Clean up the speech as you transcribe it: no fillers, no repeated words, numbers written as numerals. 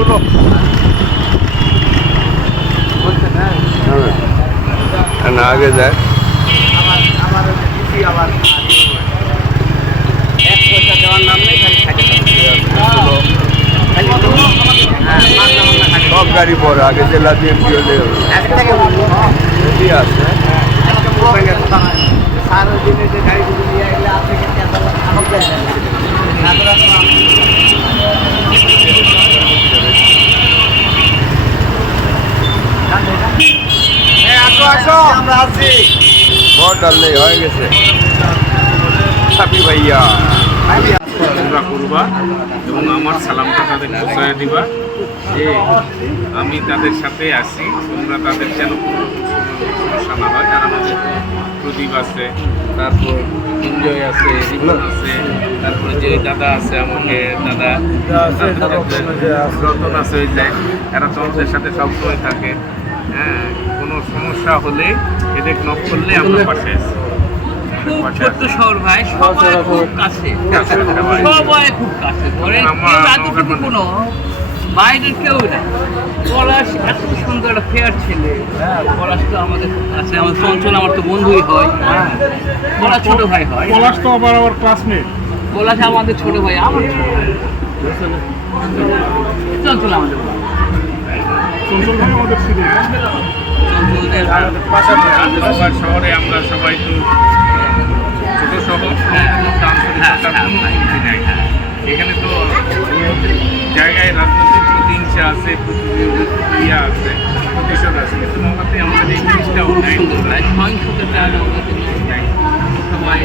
শুনো না আগে যায় এক পয়সা দেওয়ার নাম নেই, খালি সব গাড়ি পরে আগে জেলা দিয়ে আছে সারা দিনে যে গাড়িগুলো নিয়ে এলে আপনি আমরা আছি ভোট ডাললেই হয়ে গেছে সাপি ভাইয়া তোমরা করবা এবং আমার সালামটা তাদের পৌঁছায় দিবা যে আমি তাদের সাথে আছি। তোমরা তাদের যেন কোনো সমস্যা না হয়। আর আমাদের প্রদীপ আছে, তারপর এনজয় আছে, রিপন আছে, তারপরে যে দাদা আছে আমাকে দাদা রতন আছে, ওই যে এরা তোমাদের সাথে সবসময় থাকে। হ্যাঁ, কোনো সমস্যা হলে এদের নক করলে আমরা পাশে আছি। ছোট্ট শহর ভাই, সবাই খুব কাছে, সবাই খুব কাছে। ধরেন কোনো বাইরের কেউ না। পলাশ এত সুন্দর একটা ফেয়ার ছেলে। পলাশ তো আমাদের খুব কাছে, আমার চঞ্চল আমার তো বন্ধুই হয়। পলাশ ছোট ভাই হয়। পলাশ তো আবার আমার ক্লাসমেট। পলাশ আমাদের ছোট ভাই, আমার চঞ্চল আমাদের চঞ্চল ভাই আমাদের সিরিজ। চঞ্চলদের রাজনগর শহরে আমরা সবাই তো ছোট শহর, এখানে তো জায়গায় রাজনৈতিক প্রতিহিংসা আছে, ইয়া আছে, প্রতিশোধ আছে, কিন্তু আমাদের এই জিনিসটাও নাই। সহিংসতাটা সবাই